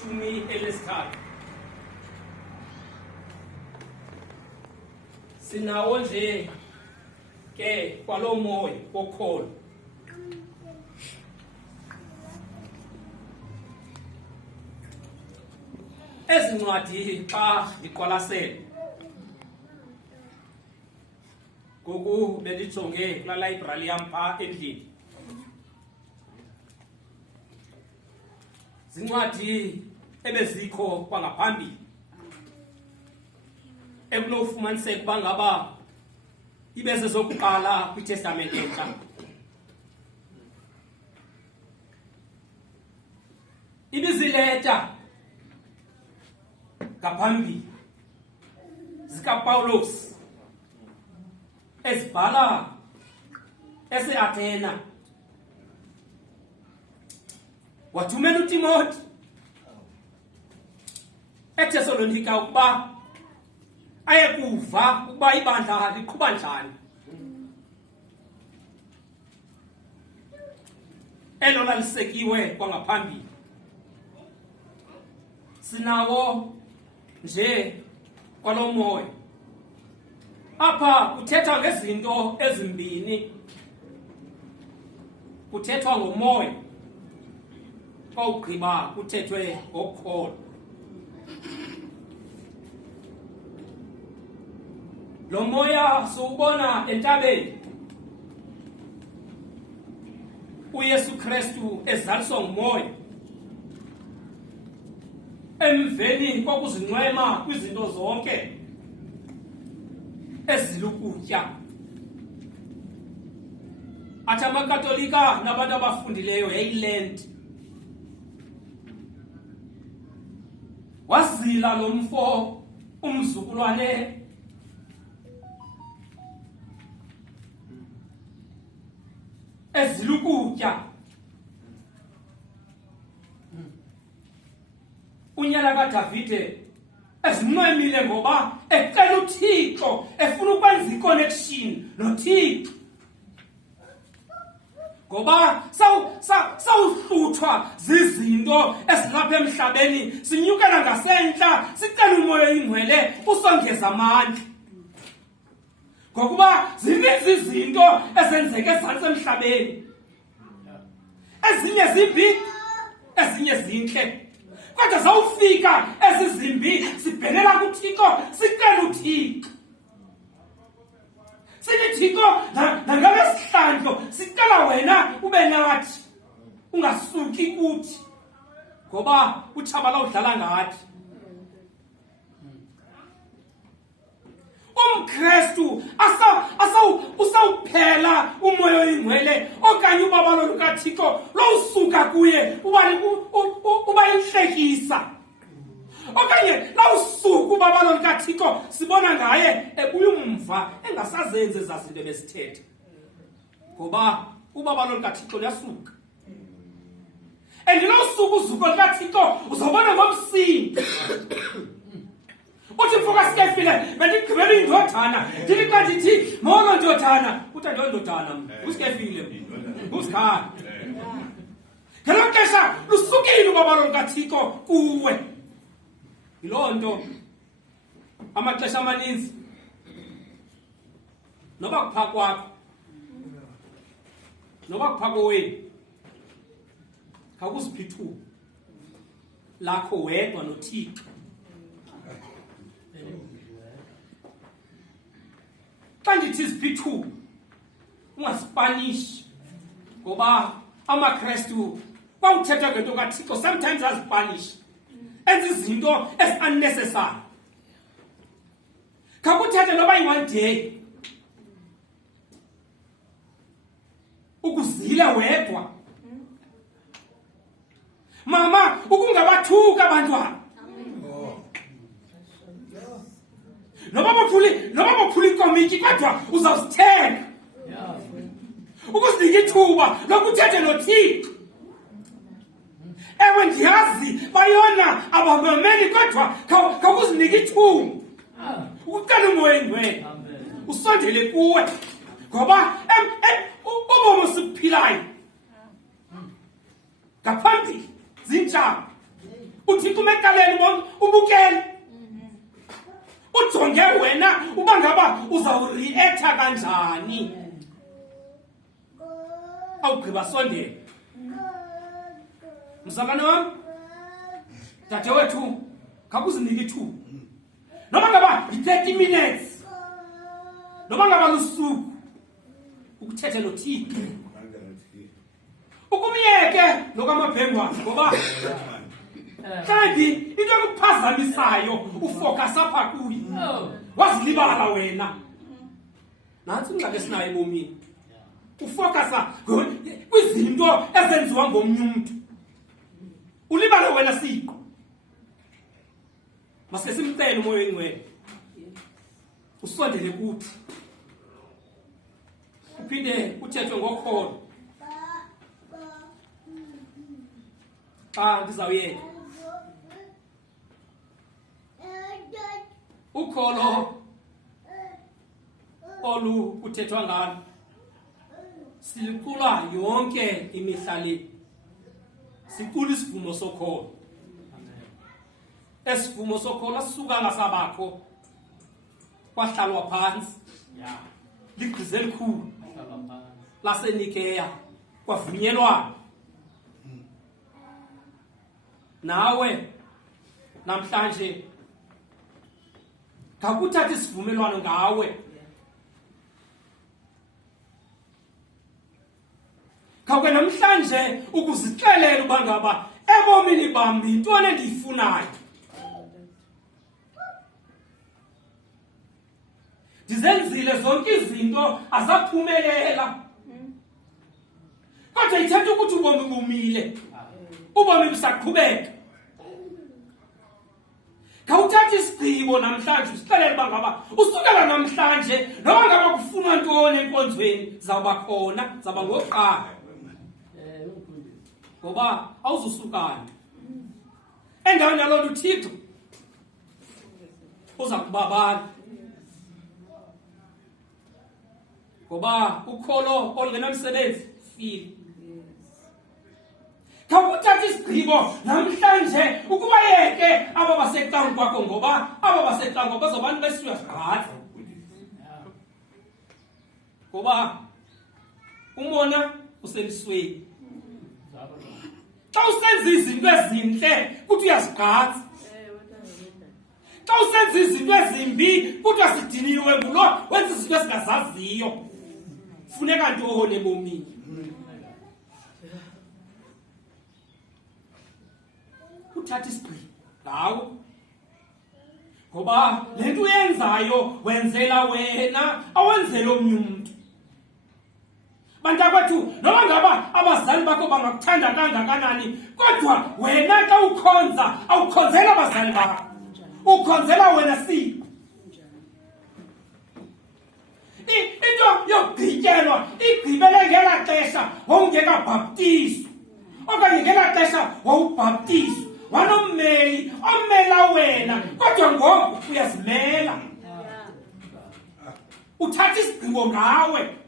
leshumi elesithathu. Sinawo nje ke kwalomoya wokholo. Ezincwadi xa ndiqwalasele ngoku bendijonge kula library yam phaa endlini. Zincwadi ebezikho kwangaphambili ekunofumaniseka uba ngaba ibe zezokuqala kwiTestamente entsha. Ibizileta ngaphambili zikaPawulos ezibhala eseAthena, wathumela uTimothy eThesalonika ukuba aye kuva ukuba ibandla liqhuba njani. Elo lalisekiwe kwangaphambili. Sinawo nje kwalomoya. Apha kuthethwa ngezinto ezimbini. Kuthethwa ngomoya, ogqiba kuthethwe ngokholo. Lo moya siwubona entabeni. uYesu Kristu ezaliswa ngumoya emveni kokuzinxema kwizinto zonke ezilukutya. Athi amakatolika nabantu abafundileyo yayilent. Wazila lo mfo umzukulwane ezilukutya. Unyana kaDavide ezinqemile ngoba ecela uThixo, efuna ukwenza iconnection noThixo. Ngoba sawuhluthwa zizinto ezilapha emhlabeni, sinyukela ngasentla sicela umoya oyingcwele usongeza amandla. Ngokuba zininzi izinto ezenzeka ezantsi emhlabeni. Ezinye zimbi, ezinye zintle. Kodwa zawufika ezi zimbi sibhenela kuThixo, sicela uThixo. Sithi Thixo, nangale sihlandlo sicela wena ube nathi, ungasuki kuthi, ngoba utshaba udlala ngathi. UmKristu usawuphela umoya oyingcwele okanye ubabalo lukaThixo lowusuka kuye uba inhlekisa. Okanye lawusuka ubabalo lukaThixo sibona ngaye ebuya umva engasazenzi ezazinto besithethe. Ngoba ubabalo lukaThixo luyasuka. Andilowusuka uzuko lukaThixo uzobona ngomsindo. Uthi mfoka sikefile bendigqibela indodana ndithi xa ndithi molo ndodana uthi andondodana usikefile usikhaya. Ngelo xesha lusukile ubabalo lukaThixo kuwe. Yiloo nto amaxesha amaninzi noba kupha kwakho noba kupha kowenu khawuziphithume lakho wedwa noThixo. Xa ndithi ziphithume ungasipanishi, ngoba amaKristu kwawuthethwa ngento kaThixo sometimes azipanish, enza izinto ezi-unnecessary. Khakuthethe noba yi-one day ukuzila wedwa. Mama, ukungabathuka abantwana. Noba bophula ikomiki kodwa uzawuzithenga. Ukuzinika ithuba lokuthethe noThixo. Ewe ndiyazi bayona abamameli kodwa khawuzinika ithuba. Ukucela umoya oyingcwele usondele kuwe, ngoba ubomi sibuphilayo ngaphambili zinjani. uthixo umekaleni ubukele ujonge wena uba ngaba uzawureacta kanjani awugqiba sondela mzalwane wam dadewethu kakuzinike ithuba noma ngaba yi-30 minutes noma ngaba lusuku ukuthethe nothixo ukumyeke nokwamabhengwana ngoba kanti into ekuphazamisayo ufocus apha kuye wazilibala wena nantsi ingxaki esinayo ebomini ufocusa kwizinto ezenziwa ngomnye umntu ulibala wena siqo masike simcele umoya oyingcwele usondele kuthi uphinde uthethwe ngokholo ndizawuyeka ukholo olu kuthethwa ngalo silicula yonke imihla le sicula isivumo sokholo esivumo sokholo sisuka ngasabakho kwahlalwa phansi ligqize elikhulu laseNikeya kwavunyelwana nawe namhlanje ngakuthatha isivumelwano ngawe khawuke namhlanje ukuzixelela uba ngaba ebomini bam yintoni endiyifunayo ndizenzile zonke izinto azaphumelela kodwa ithetha ukuthi ubomi bumile ubomi busaqhubeka khawuthatha isigqibo namhlanje usixelele uba ngaba usukela namhlanje noma ngaba kufunwa ntoni enkonzweni zawuba khona zawuba ngokuqala ngoba awuzusukana endaweni yaloo nto uthixo uza kubabala ngoba ukholo olungenamsebenzi file khawuthatha isigqibo namhlanje ukuba yeke aba basecangu kwakho ngoba aba basecangu bazobantu besiyagqatha ngoba umona usemsweni xa usenza izinto ezintle kuthi uyazigqatha xa usenza izinto ezimbi kuthi asidiniwe ngulo wenza izinto ezingazaziyo funeka ntoni ebomini uthatha isigqibo ngawo ngoba le nto uyenzayo wenzela wena awenzele omnye umntu bantakwethu noma ngaba abazali bakho bangakuthanda kangakanani kodwa wena xa ukhonza awukhonzela abazali bakho ukhonzela wena siqo into yokugqityelwa igqibele ngela xesha wawungekabhaptizwa okanye ngela xesha wawubhaptizwa wanommeli omela wena kodwa ngoku uyazimela uthatha isigqibo ngawe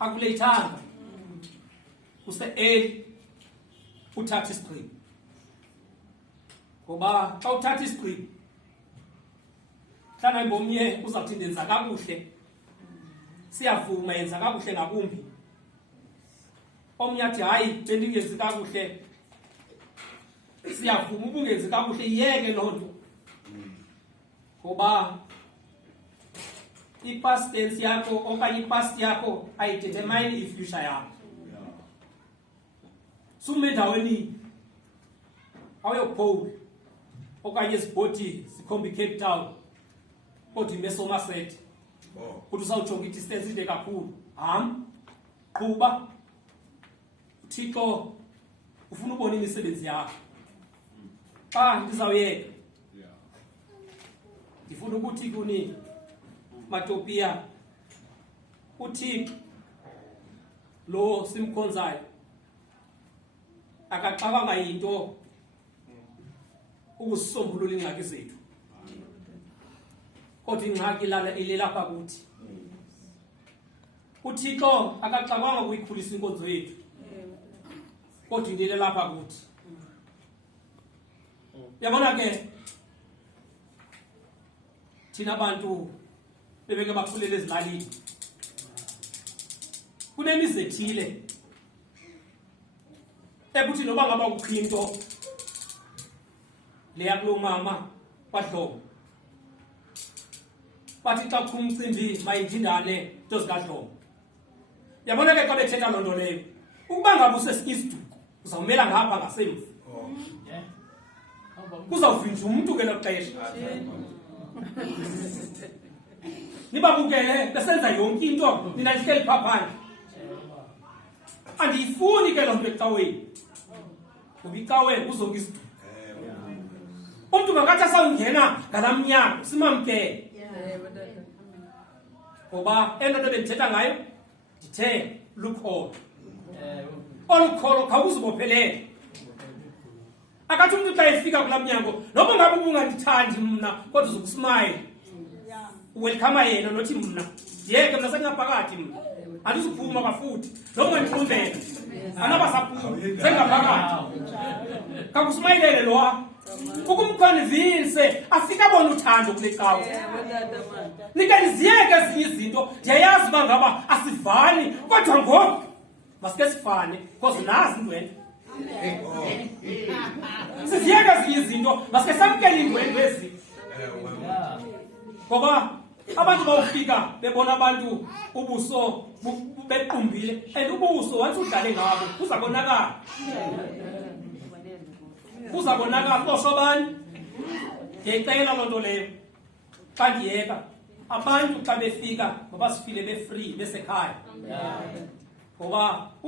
akuleyithanga use-eli uthatha isigqibo ngoba xa uthatha isigqibo hlana ngomnye uzawuthi ndenza kakuhle siyavuma yenza kakuhle ngakumbi omnye athi hayi bendingenzi kakuhle siyavuma ubungenzi kakuhle yeke loo nto ngoba i-past tense yakho okanye i-past yakho ayidetermine i-future yakho sume endaweni awuyopole okanye ezibhoti zikhomba i-Cape Town kodwa imesomaset ukuthi usawujonga i-distance ide kakhulu qhuba uthixo ufuna ubona imisebenzi yakho xa ndizawuyeka ndifuna ukuthi kuni Matopia uthixo lo simkhonzayo akaxabanga yinto ukusisombulula ingxaki zethu kodwa ingxaki ilelapha kuthi uthixo akaxabanga ukuyikhulisa inkonzo yethu kodwa indile lapha kuthi. Yabona ke thina abantu bebeke bakhulela ezilalini kunemizi ethile ekuthi noba ngaba ukuphinto leya kulo mama kwaDlomo bathi xa kuphuma umcimbi mayindindane into zikaDlomo. Yabona ke xa bethetha loo nto leyo ukuba ngabe usesiduko uzawumela ngapha ngasemva kuzawuvinjwa umntu ke loxesha nibabukele besenza yonke into nina lihleli phaphana. Andiyifuni ke loo nto ecaweni ngoba icaweni kuzonke isiduko. Umntu makathi asawungena ngala mnyango simamkele ngoba ento nto bendithetha ngayo ndithe lukholo. Olukholo khawuzibophelele. Akathi umntu xa efika kulaa mnyango noba ngabe ubungandithandi mna kodwa uzokusmayile welcome yena nothi mna yeke mna sengaphakathi mna andizuphuma kwafuthi noba ungandixumbela anabasaphuma sengaphakathi kakusmayilele loa ukumconvince afike abone uthando kule cawa. Nika niziyeke ezinye izinto ndiyayazi uba ngaba asivani kodwa ngoku masike sifane because nazi indwendwe. Siziyeke ezinye izinto masike samkele iindwendwe ezi ngoba abantu bawufika bebona abantu ubuso bequmbile and ubuso wathi udlale ngabo kuza konakala kosobani. Ngiyayicela loo nto leyo xa ndiyeka abantu xa befika mabasifile befree besekhaya ngoba